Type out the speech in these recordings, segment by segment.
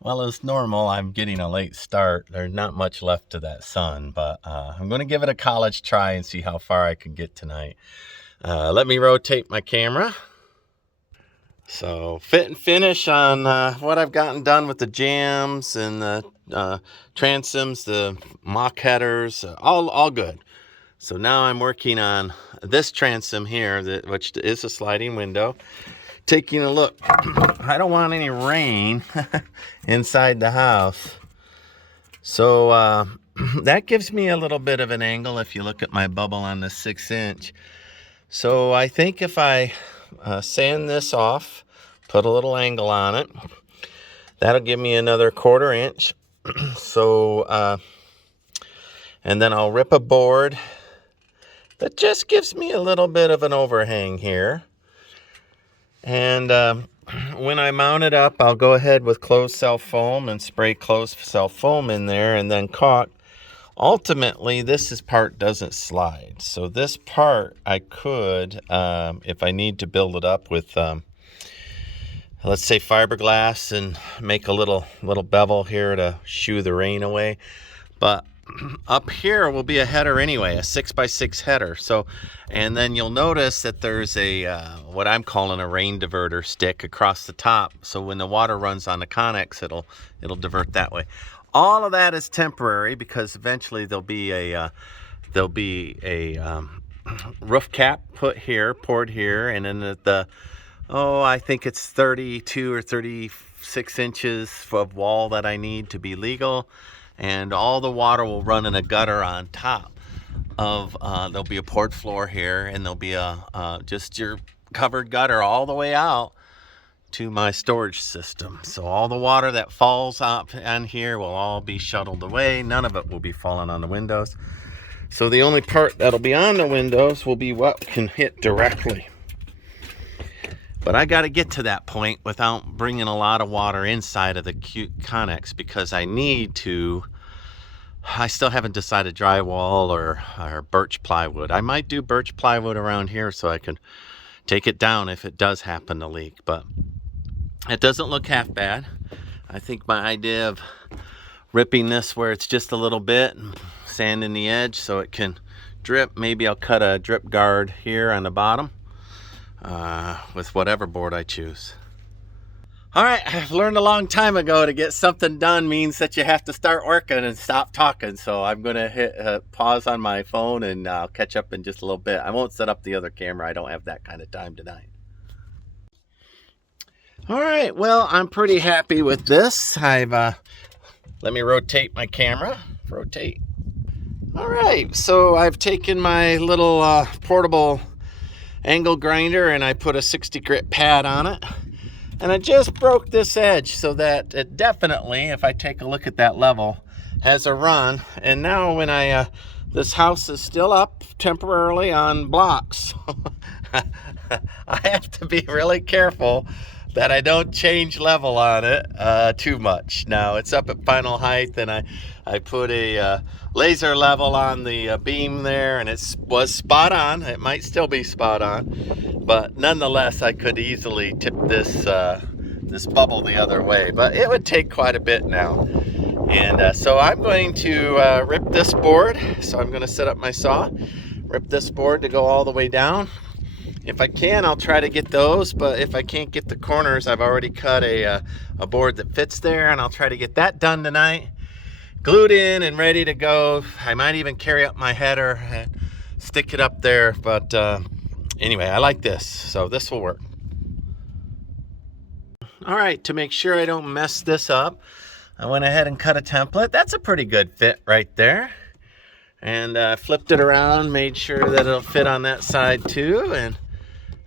Well, as normal, I'm getting a late start. There's not much left of that sun, but I'm going to give it a college try and see how far I can get tonight. Let me rotate my camera. So fit and finish on what I've gotten done with the jambs and the transoms, the mock headers, all good. So now I'm working on this transom here, which is a sliding window. Taking a look. I don't want any rain inside the house. So that gives me a little bit of an angle if you look at my bubble on the 6-inch. So I think if I sand this off, put a little angle on it, that'll give me another 1/4 inch. So, and then I'll rip a board that just gives me a little bit of an overhang here. And when I mount it up, I'll go ahead with closed cell foam and spray closed cell foam in there and then caulk. Ultimately, this part doesn't slide. So this part I could, if I need to build it up with, let's say fiberglass and make a little bevel here to shoo the rain away. But up here will be a header anyway, a 6x6 header. So, and then you'll notice that there's a what I'm calling a rain diverter stick across the top. So when the water runs on the connex, it'll divert that way. All of that is temporary because eventually there'll be a roof cap poured here, and then I think it's 32 or 36 inches of wall that I need to be legal. And all the water will run in a gutter on top of, there'll be a poured floor here, and there'll be just your covered gutter all the way out to my storage system. So all the water that falls up on here will all be shuttled away. None of it will be falling on the windows. So the only part that'll be on the windows will be what can hit directly. But I got to get to that point without bringing a lot of water inside of the connex because I still haven't decided drywall or birch plywood. I might do birch plywood around here so I can take it down if it does happen to leak. But it doesn't look half bad. I think my idea of ripping this where it's just a little bit and sanding the edge so it can drip. Maybe I'll cut a drip guard here on the bottom. With whatever board I choose. All right, I've learned a long time ago to get something done means that you have to start working and stop talking. So I'm going to hit pause on my phone and I'll catch up in just a little bit. I won't set up the other camera. I don't have that kind of time tonight. All right, well, I'm pretty happy with this. Let me rotate my camera. Rotate. All right, so I've taken my little portable angle grinder and I put a 60 grit pad on it, and I just broke this edge so that it definitely, if I take a look at that level, has a run. And now when this house is still up temporarily on blocks, I have to be really careful that I don't change level on it too much. Now it's up at final height, and I put a laser level on the beam there, and it was spot on. It might still be spot on, but nonetheless I could easily tip this bubble the other way, but it would take quite a bit now. And so I'm going to rip this board. So I'm going to set up my saw, rip this board to go all the way down. If I can, I'll try to get those, but if I can't get the corners, I've already cut a board that fits there, and I'll try to get that done tonight, glued in and ready to go. I might even carry up my header and stick it up there, but anyway, I like this, so this will work. All right, to make sure I don't mess this up, I went ahead and cut a template. That's a pretty good fit right there. And flipped it around, made sure that it'll fit on that side too, and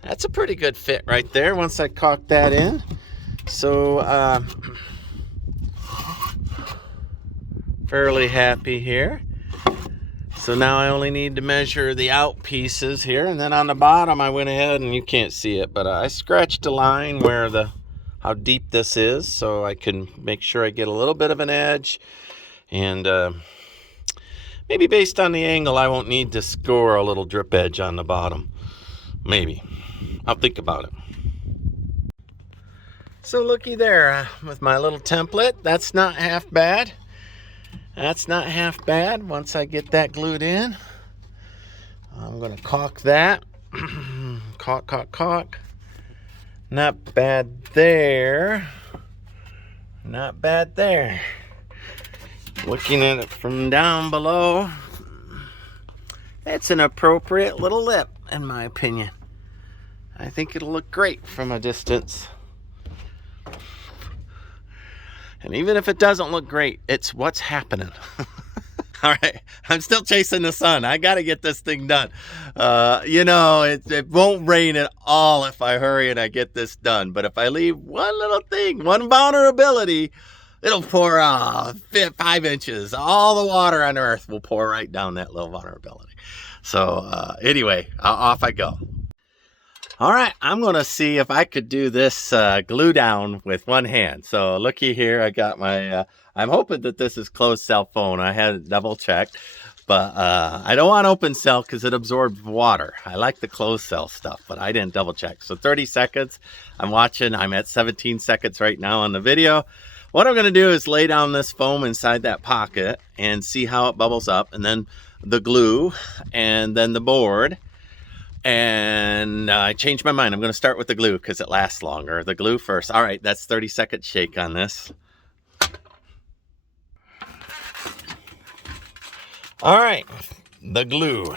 that's a pretty good fit right there once I caulked that in. So fairly happy here. So now I only need to measure the out pieces here, and then on the bottom I went ahead, and you can't see it, but I scratched a line where how deep this is, so I can make sure I get a little bit of an edge. And maybe based on the angle, I won't need to score a little drip edge on the bottom. Maybe. I'll think about it. So looky there with my little template. That's not half bad. That's not half bad. Once I get that glued in, I'm going to caulk that. Caulk, caulk, caulk. Not bad there. Not bad there. Looking at it from down below, it's an appropriate little lip, in my opinion. I think it'll look great from a distance. And even if it doesn't look great, it's what's happening. All right, I'm still chasing the sun. I got to get this thing done. You know, it won't rain at all if I hurry and I get this done. But if I leave one little thing, one vulnerability, it'll pour 5 inches. All the water on earth will pour right down that little vulnerability. So anyway, off I go. All right, I'm going to see if I could do this glue down with one hand. So looky here, I got my, I'm hoping that this is closed cell foam. I had it double checked, but I don't want open cell because it absorbs water. I like the closed cell stuff, but I didn't double check. So 30 seconds, I'm watching. I'm at 17 seconds right now on the video. What I'm going to do is lay down this foam inside that pocket and see how it bubbles up, and then the glue, and then the board. And I changed my mind. I'm going to start with the glue because it lasts longer. The glue first. All right, that's 30-second shake on this. All right, the glue.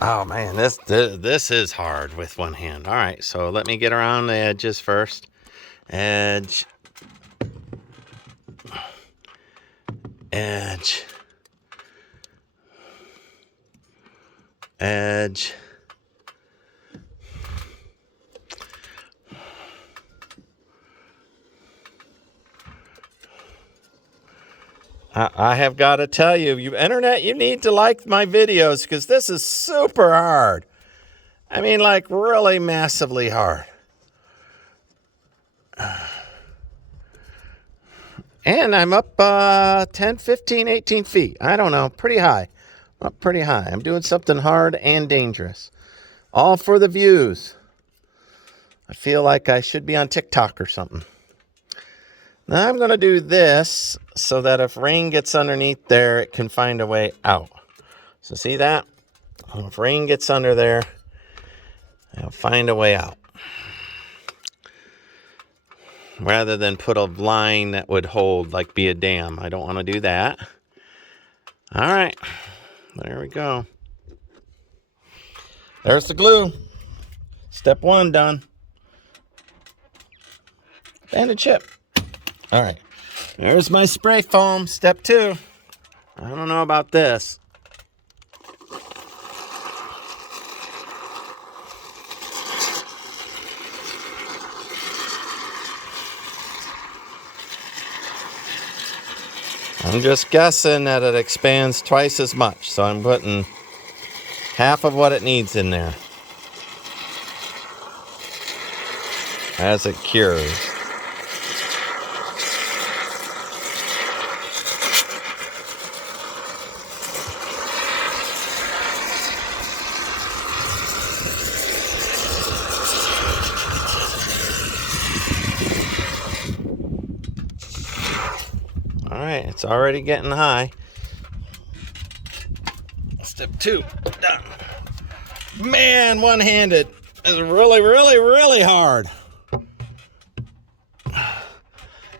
Oh man, this is hard with one hand. All right, so let me get around the edges first. Edge. Edge. Edge. I have got to tell you, internet, you need to like my videos because this is super hard. I mean, like really massively hard. And I'm up 10, 15, 18 feet. I don't know, pretty high. Up pretty high. I'm doing something hard and dangerous. All for the views. I feel like I should be on TikTok or something. Now I'm going to do this so that if rain gets underneath there, it can find a way out. So see that? If rain gets under there, it'll find a way out. Rather than put a line that would hold, like be a dam. I don't want to do that. All right. There we go. There's the glue. Step 1 done. Banded chip. All right. There's my spray foam. Step 2. I don't know about this. I'm just guessing that it expands twice as much, so I'm putting half of what it needs in there as it cures. All right, it's already getting high. Step 2, done. Man, one-handed is really, really, really hard.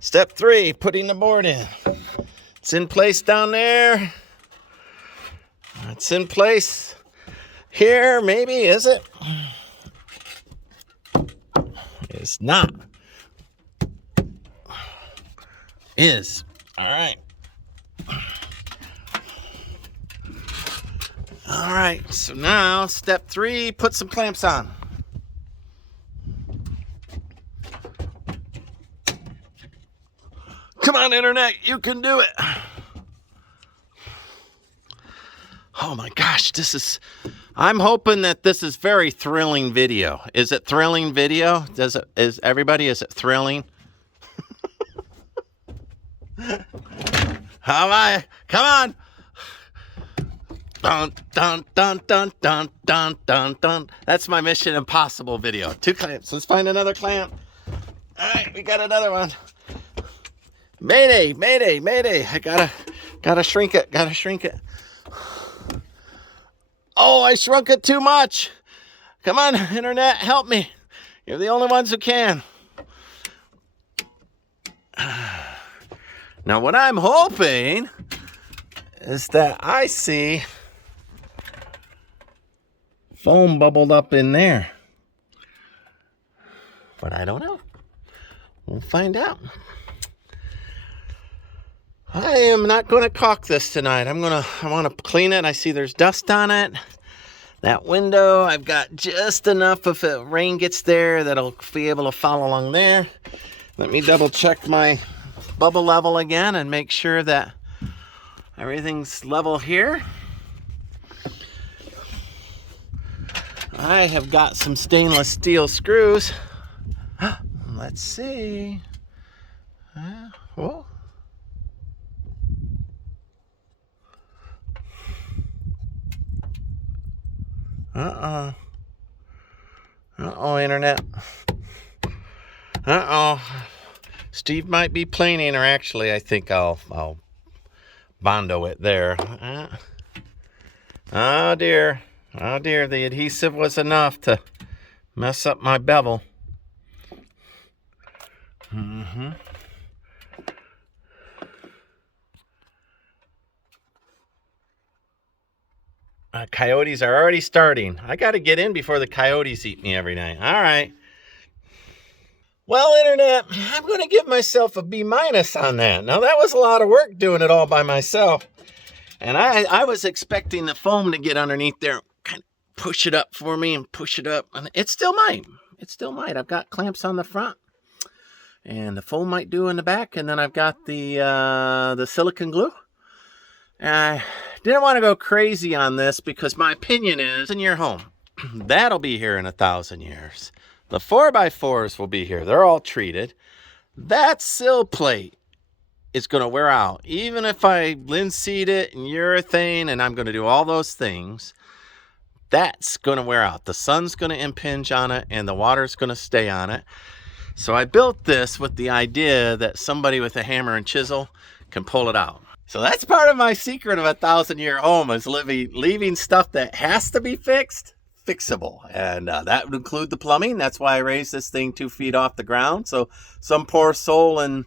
Step 3, putting the board in. It's in place down there. It's in place here, maybe, is it? It's not. Is. All right. All right, so now step 3, put some clamps on. Come on, internet, you can do it. Oh my gosh, I'm hoping that this is very thrilling video. Is it thrilling video? Is it thrilling? Come on. Dun, dun, dun, dun, dun, dun, dun, dun. That's my Mission Impossible video. 2 clamps. Let's find another clamp. All right, we got another one. Mayday, mayday, mayday. I gotta shrink it, gotta shrink it. Oh, I shrunk it too much. Come on, internet, help me. You're the only ones who can. Now, what I'm hoping is that I see foam bubbled up in there. But I don't know. We'll find out. I am not going to caulk this tonight. I want to clean it. I see there's dust on it. That window, I've got just enough if the rain gets there that I'll be able to follow along there. Let me double check my bubble level again and make sure that everything's level here. I have got some stainless steel screws. Let's see. Whoa. Uh-oh, internet. Uh-oh. Steve might be planing, or actually, I think I'll Bondo it there. Oh, dear. Oh, dear. The adhesive was enough to mess up my bevel. Coyotes are already starting. I got to get in before the coyotes eat me every night. All right. Well, internet, I'm going to give myself a B- on that. Now, that was a lot of work doing it all by myself. And I was expecting the foam to get underneath there, kind of push it up for me and push it up. And it still might. It still might. I've got clamps on the front. And the foam might do in the back. And then I've got the silicone glue. I didn't want to go crazy on this because my opinion is in your home. That'll be here in 1,000 years. The 4x4s will be here. They're all treated. That sill plate is going to wear out. Even if I linseed it and urethane and I'm going to do all those things, that's going to wear out. The sun's going to impinge on it and the water's going to stay on it. So I built this with the idea that somebody with a hammer and chisel can pull it out. So that's part of my secret of a 1,000-year home is leaving stuff that has to be fixed fixable. And that would include the plumbing. That's why I raised this thing 2 feet off the ground. So some poor soul in,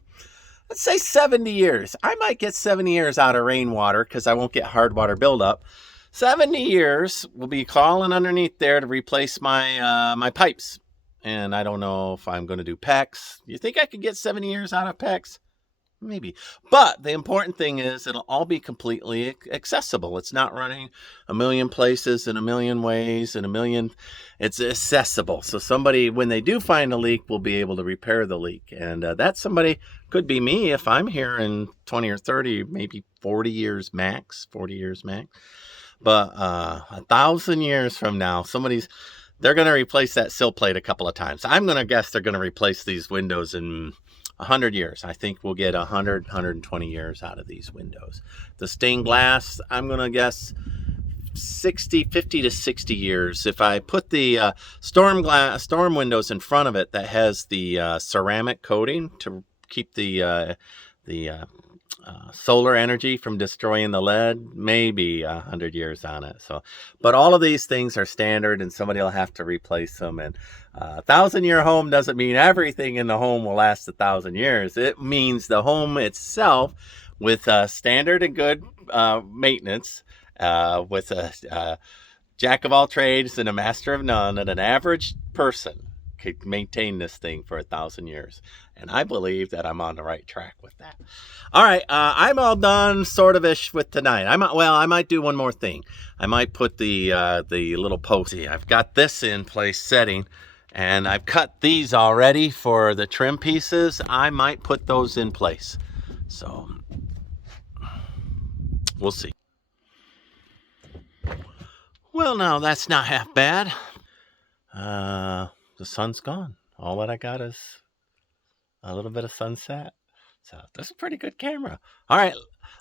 let's say 70 years. I might get 70 years out of rainwater because I won't get hard water buildup. 70 years will be crawling underneath there to replace my my pipes. And I don't know if I'm going to do PEX. You think I could get 70 years out of PEX? Maybe. But the important thing is it'll all be completely accessible. It's not running a million places in a million ways in a million. It's accessible. So somebody, when they do find a leak, will be able to repair the leak. And that somebody could be me if I'm here in 20 or 30, maybe 40 years max, 40 years max. But 1,000 years from now, they're going to replace that sill plate a couple of times. I'm going to guess they're going to replace these windows in 100 years. I think we'll get 100, 120 years out of these windows. The stained glass, I'm going to guess 50 to 60 years. If I put the storm windows in front of it that has the ceramic coating to keep the solar energy from destroying the lead, maybe 100 years on it. So, but all of these things are standard and somebody will have to replace them. And 1,000-year home doesn't mean everything in the home will last 1,000 years. It means the home itself with standard and good maintenance, with a jack of all trades and a master of none, and an average person could maintain this thing for 1,000 years. And I believe that I'm on the right track with that. All right, I'm all done sort of ish with tonight. I might do one more thing. I might put the little posty. I've got this in place setting, and I've cut these already for the trim pieces. I might put those in place. So we'll see. Well, now that's not half bad. The sun's gone. All that I got is a little bit of sunset. So this is a pretty good camera. All right,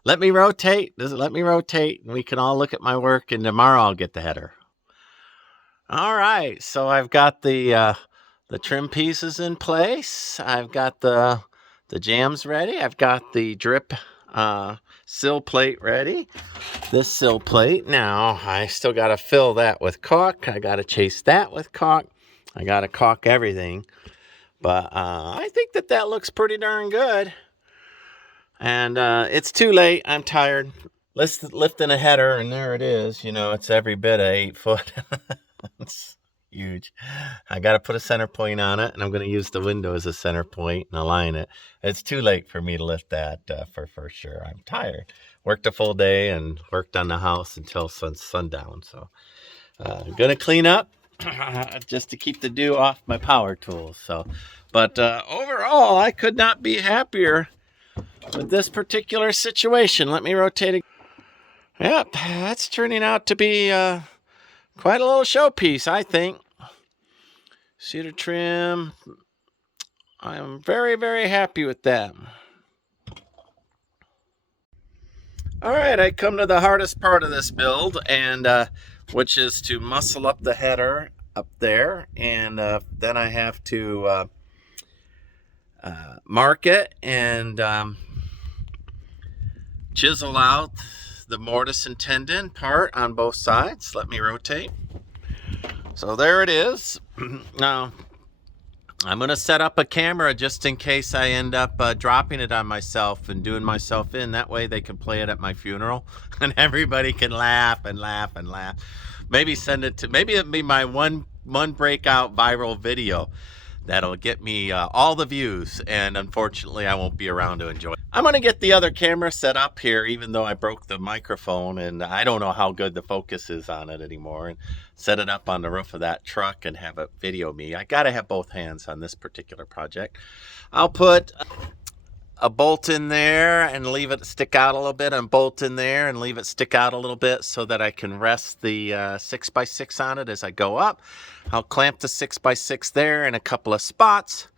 let me rotate. Let me rotate, and we can all look at my work, and tomorrow I'll get the header. All right, so I've got the The trim piece is in place. I've got the jambs ready. I've got the drip sill plate ready. This sill plate, now I still got to fill that with caulk. I got to chase that with caulk. I got to caulk everything. But I think that looks pretty darn good. And it's too late. I'm tired. Lifting a header, and there it is. You know, it's every bit of 8 foot. It's huge. I got to put a center point on it, and I'm going to use the window as a center point and align it. It's too late for me to lift that for sure. I'm tired. Worked a full day and worked on the house until sundown. So I'm going to clean up just to keep the dew off my power tools. So, but overall, I could not be happier with this particular situation. Let me rotate it. Yep, that's turning out to be quite a little showpiece, I think. Cedar trim. I'm very, very happy with that. All right, I come to the hardest part of this build, and which is to muscle up the header up there, and then I have to mark it and chisel out the mortise and tendon part on both sides. Let me rotate. So there it is. Now I'm going to set up a camera just in case I end up dropping it on myself and doing myself in. That way they can play it at my funeral and everybody can laugh and laugh and laugh. Maybe send it to, maybe it'll be my one breakout viral video that'll get me all the views, and unfortunately I won't be around to enjoy it. I'm going to get the other camera set up here, even though I broke the microphone and I don't know how good the focus is on it anymore, and set it up on the roof of that truck and have it video me. I got to have both hands on this particular project. I'll put a bolt in there and leave it stick out a little bit, and bolt in there and leave it stick out a little bit so that I can rest the 6x6 on it as I go up. I'll clamp the 6x6 there in a couple of spots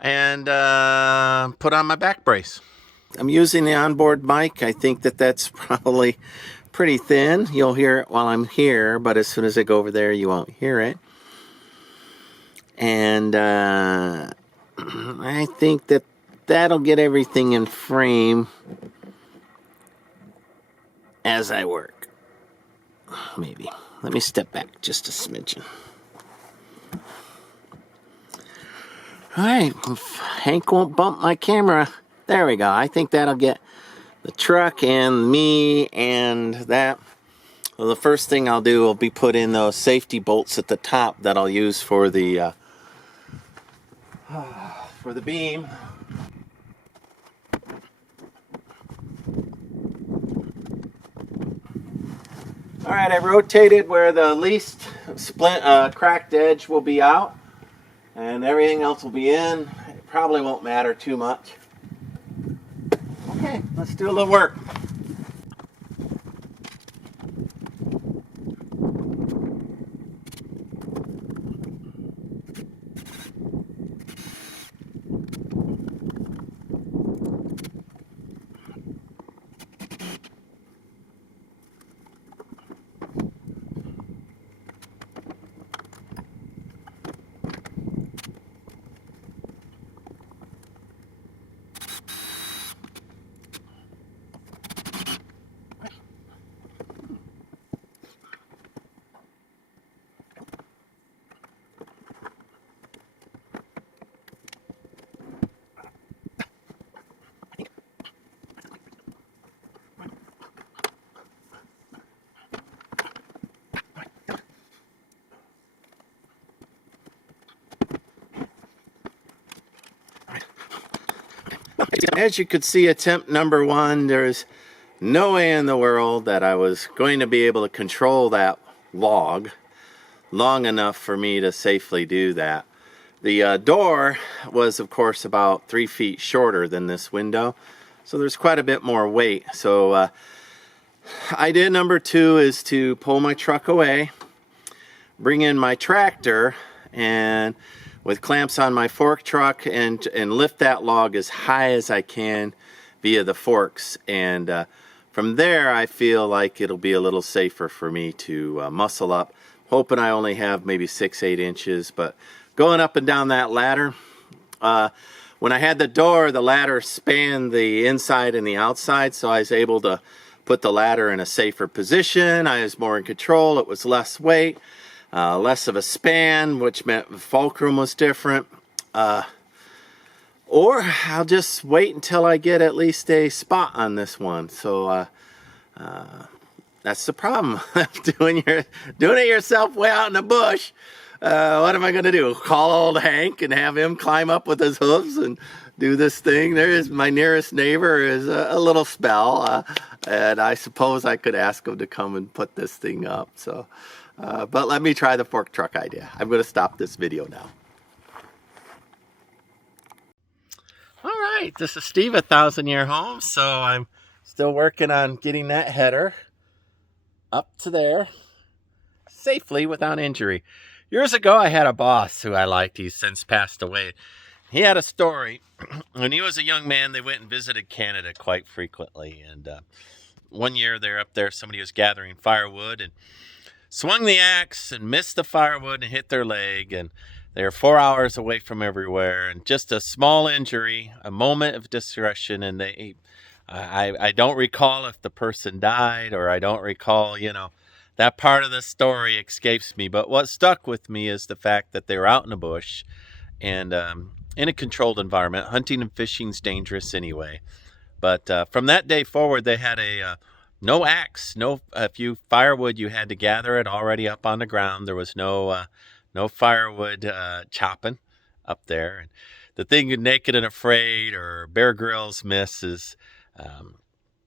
and put on my back brace. I'm using the onboard mic. I think that's probably pretty thin. You'll hear it while I'm here, but as soon as I go over there, you won't hear it. And I think that'll get everything in frame as I work. Maybe. Let me step back just a smidgen. Alright, Hank won't bump my camera. There we go. I think that'll get the truck and me and that. Well, the first thing I'll do will be put in those safety bolts at the top that I'll use for the beam. Alright, I rotated where the least cracked edge will be out, and everything else will be in. It probably won't matter too much. Okay, let's do a little work. As you could see, attempt number 1, there's no way in the world that I was going to be able to control that log long enough for me to safely do that. The door was, of course, about 3 feet shorter than this window, so there's quite a bit more weight. So idea number 2 is to pull my truck away, bring in my tractor, and with clamps on my fork truck and lift that log as high as I can via the forks. And from there, I feel like it'll be a little safer for me to muscle up. Hoping I only have maybe 6-8 inches, but going up and down that ladder. When I had the door, the ladder spanned the inside and the outside, so I was able to put the ladder in a safer position. I was more in control. It was less weight, less of a span, which meant the fulcrum was different. Or I'll just wait until I get at least a spot on this one. So that's the problem. doing it yourself way out in the bush. What am I going to do? Call old Hank and have him climb up with his hooves and do this thing? There is my nearest neighbor is a little spell, and I suppose I could ask him to come and put this thing up. So, but let me try the fork truck idea. I'm going to stop this video now. All right, this is Steve at 1000-Year Home. So I'm still working on getting that header up to there safely without injury. Years ago, I had a boss who I liked. He's since passed away. He had a story. When he was a young man, they went and visited Canada quite frequently. And one year they're up there, somebody was gathering firewood and swung the axe and missed the firewood and hit their leg. And they were 4 hours away from everywhere. And just a small injury, a moment of discretion. And I don't recall if the person died, or I don't recall, that part of the story escapes me. But what stuck with me is the fact that they were out in the bush and in a controlled environment. Hunting and fishing is dangerous anyway. But from that day forward, they had no axe, a few firewood. You had to gather it already up on the ground. There was no firewood chopping up there. And the thing with Naked and Afraid or Bear Grylls miss is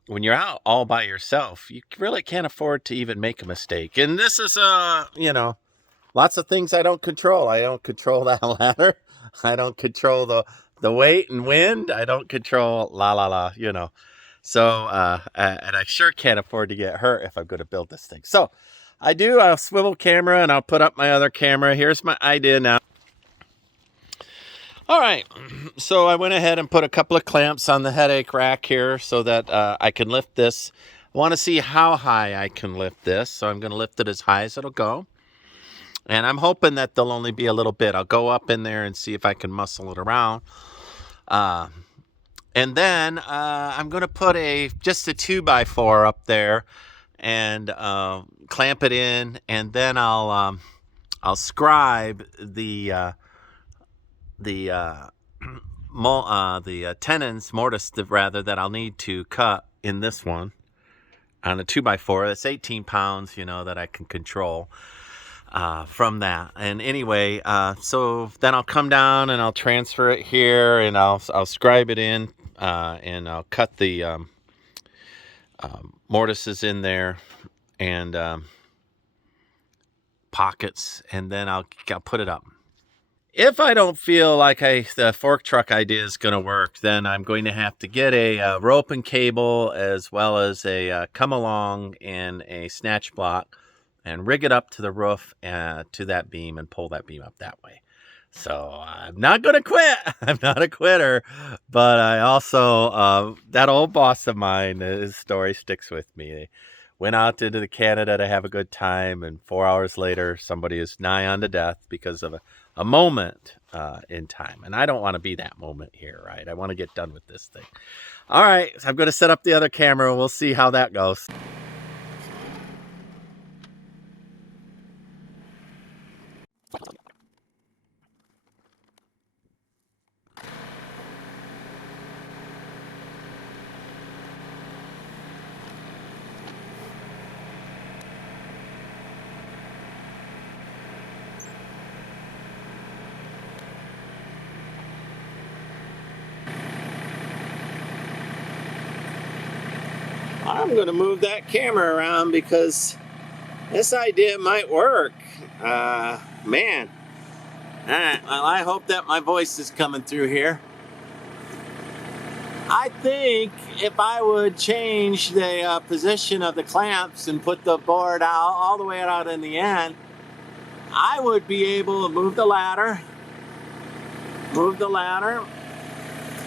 when you're out all by yourself, you really can't afford to even make a mistake. And this is, lots of things I don't control. I don't control that ladder. I don't control the weight and wind. I don't control So, and I sure can't afford to get hurt if I'm going to build this thing. So I do a swivel camera, and I'll put up my other camera. Here's my idea now. All right, so I went ahead and put a couple of clamps on the headache rack here so that I can lift this. I want to see how high I can lift this, so I'm going to lift it as high as it'll go. And I'm hoping that there'll only be a little bit. I'll go up in there and see if I can muscle it around. And then I'm going to put just a 2x4 up there and clamp it in, and then I'll scribe the tenons, mortise rather, that I'll need to cut in this one on a 2x4. That's 18 pounds, that I can control from that. And anyway, so then I'll come down and I'll transfer it here, and I'll scribe it in, and I'll cut the mortises in there and pockets, and then I'll put it up. If I don't feel like the fork truck idea is going to work, then I'm going to have to get a rope and cable, as well as a come along and a snatch block, and rig it up to the roof to that beam and pull that beam up that way. So I'm not going to quit. I'm not a quitter. But I also, that old boss of mine, his story sticks with me. They went out into Canada to have a good time, and 4 hours later, somebody is nigh on to death because of a moment in time. And I don't want to be that moment here, right? I want to get done with this thing. All right, so I'm going to set up the other camera, and we'll see how that goes. I'm going to move that camera around because this idea might work. Man. All right, well, I hope that my voice is coming through here. I think if I would change the position of the clamps and put the board out all the way out in the end, I would be able to move the ladder.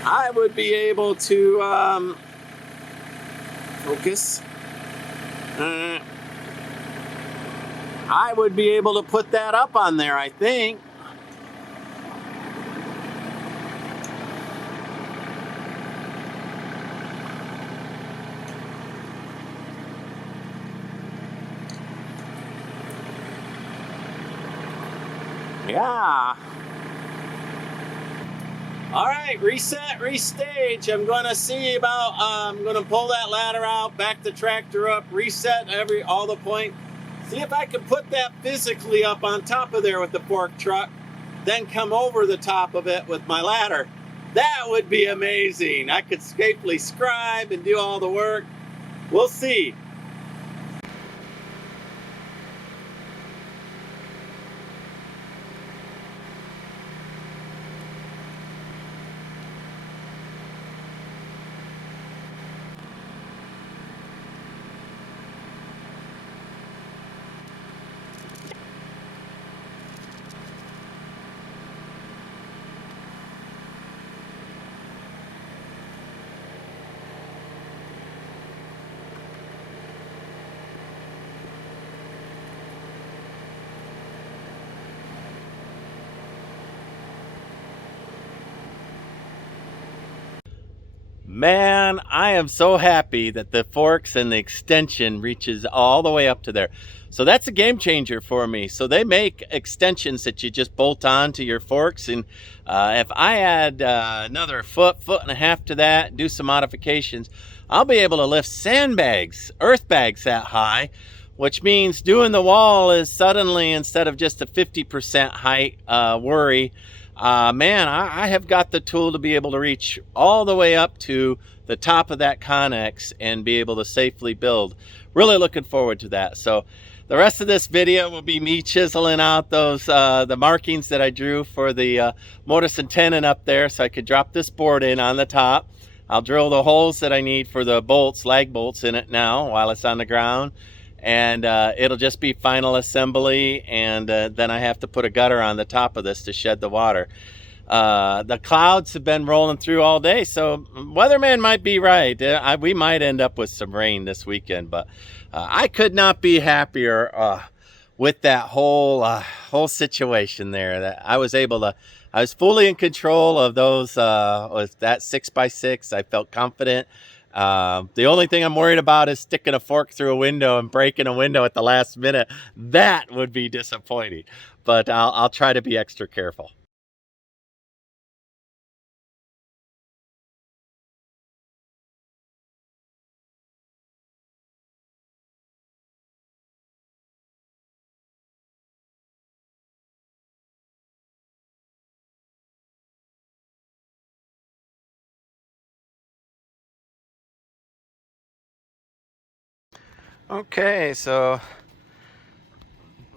I would be able to focus. I would be able to put that up on there, I think. Yeah. All right, reset, restage. I'm going to see about, I'm going to pull that ladder out, back the tractor up, reset all the point. See if I can put that physically up on top of there with the fork truck, then come over the top of it with my ladder. That would be amazing. I could safely scribe and do all the work. We'll see. Man, I am so happy that the forks and the extension reaches all the way up to there. So that's a game changer for me. So they make extensions that you just bolt on to your forks. And if I add another foot and a half to that, do some modifications, I'll be able to lift sandbags, earth bags that high, which means doing the wall is suddenly, instead of just a 50% height worry, man, I have got the tool to be able to reach all the way up to the top of that Connex and be able to safely build. Really looking forward to that. So the rest of this video will be me chiseling out those the markings that I drew for the mortise and tenon up there, so I could drop this board in on the top. I'll drill the holes that I need for the bolts, lag bolts in it now while it's on the ground. And it'll just be final assembly, and then I have to put a gutter on the top of this to shed the water. The clouds have been rolling through all day, so weatherman might be right. We might end up with some rain this weekend, but I could not be happier with that whole situation there. That I was fully in control of those with that 6x6. I felt confident. The only thing I'm worried about is sticking a fork through a window and breaking a window at the last minute. That would be disappointing, but I'll try to be extra careful. Okay, so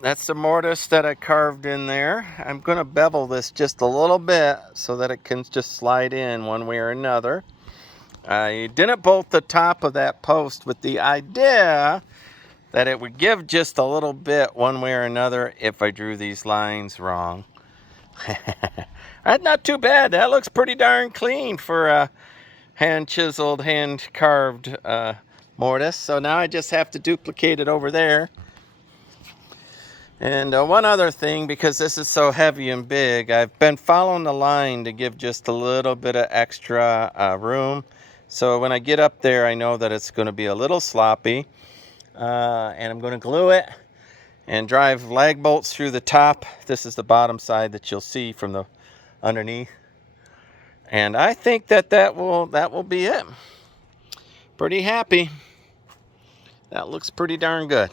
that's the mortise that I carved in there. I'm going to bevel this just a little bit so that it can just slide in one way or another. I didn't bolt the top of that post with the idea that it would give just a little bit one way or another if I drew these lines wrong. That's not too bad. That looks pretty darn clean for a hand chiseled, hand carved mortise. So now I just have to duplicate it over there. And one other thing, because this is so heavy and big, I've been following the line to give just a little bit of extra room. So when I get up there, I know that it's going to be a little sloppy. And I'm going to glue it and drive lag bolts through the top. This is the bottom side that you'll see from the underneath. And I think that will be it. Pretty happy. That looks pretty darn good.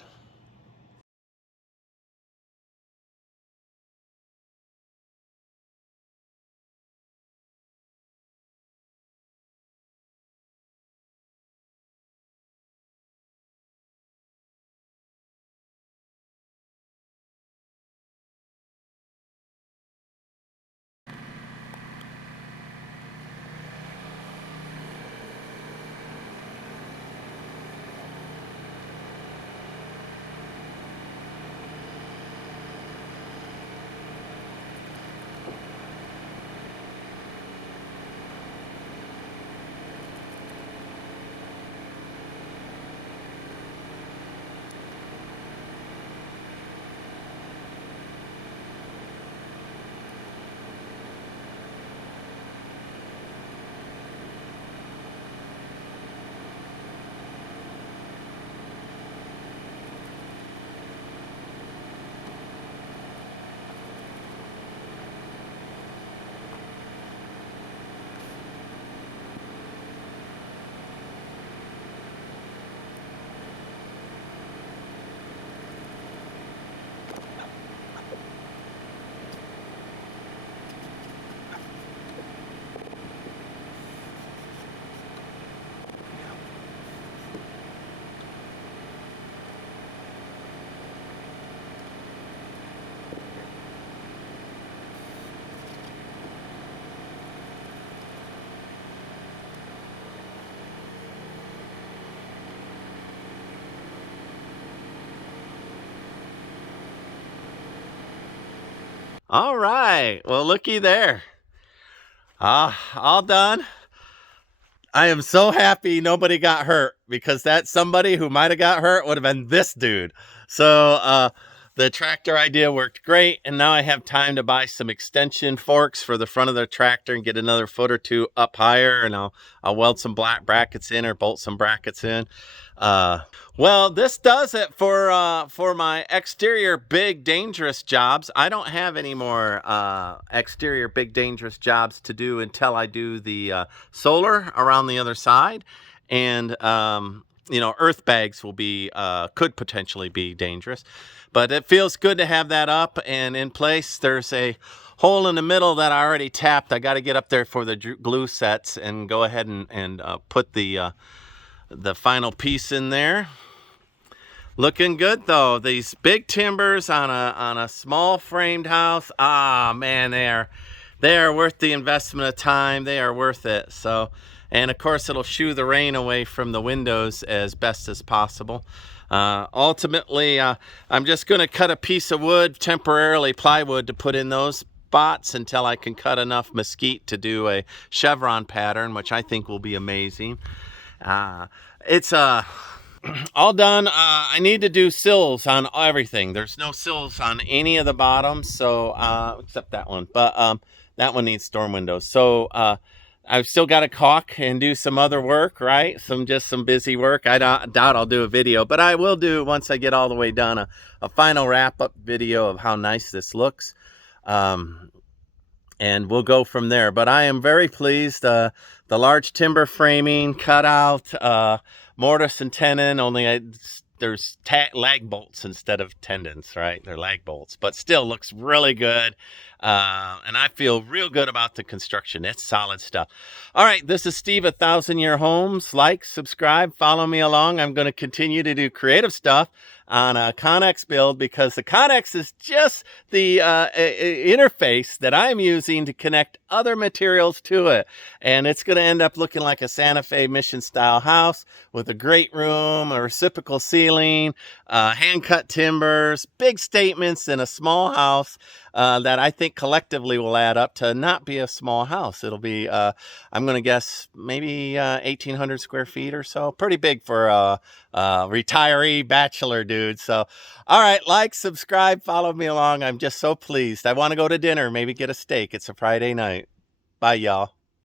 All right. Well, looky there. All done. I am so happy nobody got hurt, because that somebody who might have got hurt would have been this dude. So the tractor idea worked great, and now I have time to buy some extension forks for the front of the tractor and get another foot or two up higher, and I'll weld some black brackets in or bolt some brackets in. Well, this does it for my exterior big dangerous jobs. I don't have any more exterior big dangerous jobs to do until I do the solar around the other side, and you know, earth bags will be could potentially be dangerous, but it feels good to have that up and in place. There's a hole in the middle that I already tapped. I got to get up there for the glue sets and go ahead and put the final piece in there. Looking good though. These big timbers on a small framed house. Ah, man, they are worth the investment of time. They are worth it. So, and of course it'll shoo the rain away from the windows as best as possible. Ultimately, I'm just going to cut a piece of wood, temporarily plywood, to put in those spots until I can cut enough mesquite to do a chevron pattern, which I think will be amazing. It's all done. I need to do sills on everything. There's no sills on any of the bottoms, so except that one, but that one needs storm windows. So I've still got to caulk and do some other work, right? Just some busy work. I doubt I'll do a video, but I will do, once I get all the way done, a final wrap-up video of how nice this looks. And we'll go from there. But I am very pleased. The large timber framing cut out, mortise and tenon, only there's lag bolts instead of tendons, right? They're lag bolts, but still looks really good. And I feel real good about the construction. It's solid stuff. All right, this is Steve at 1,000 Year Homes. Like, subscribe, follow me along. I'm going to continue to do creative stuff on a Connex build, because the Connex is just the interface that I'm using to connect other materials to it. And it's going to end up looking like a Santa Fe mission style house with a great room, a reciprocal ceiling, hand-cut timbers, big statements in a small house that I think collectively will add up to not be a small house. It'll be, I'm going to guess, maybe 1,800 square feet or so. Pretty big for a retiree bachelor dude. So, all right, like, subscribe, follow me along. I'm just so pleased. I want to go to dinner, maybe get a steak. It's a Friday night. Bye, y'all.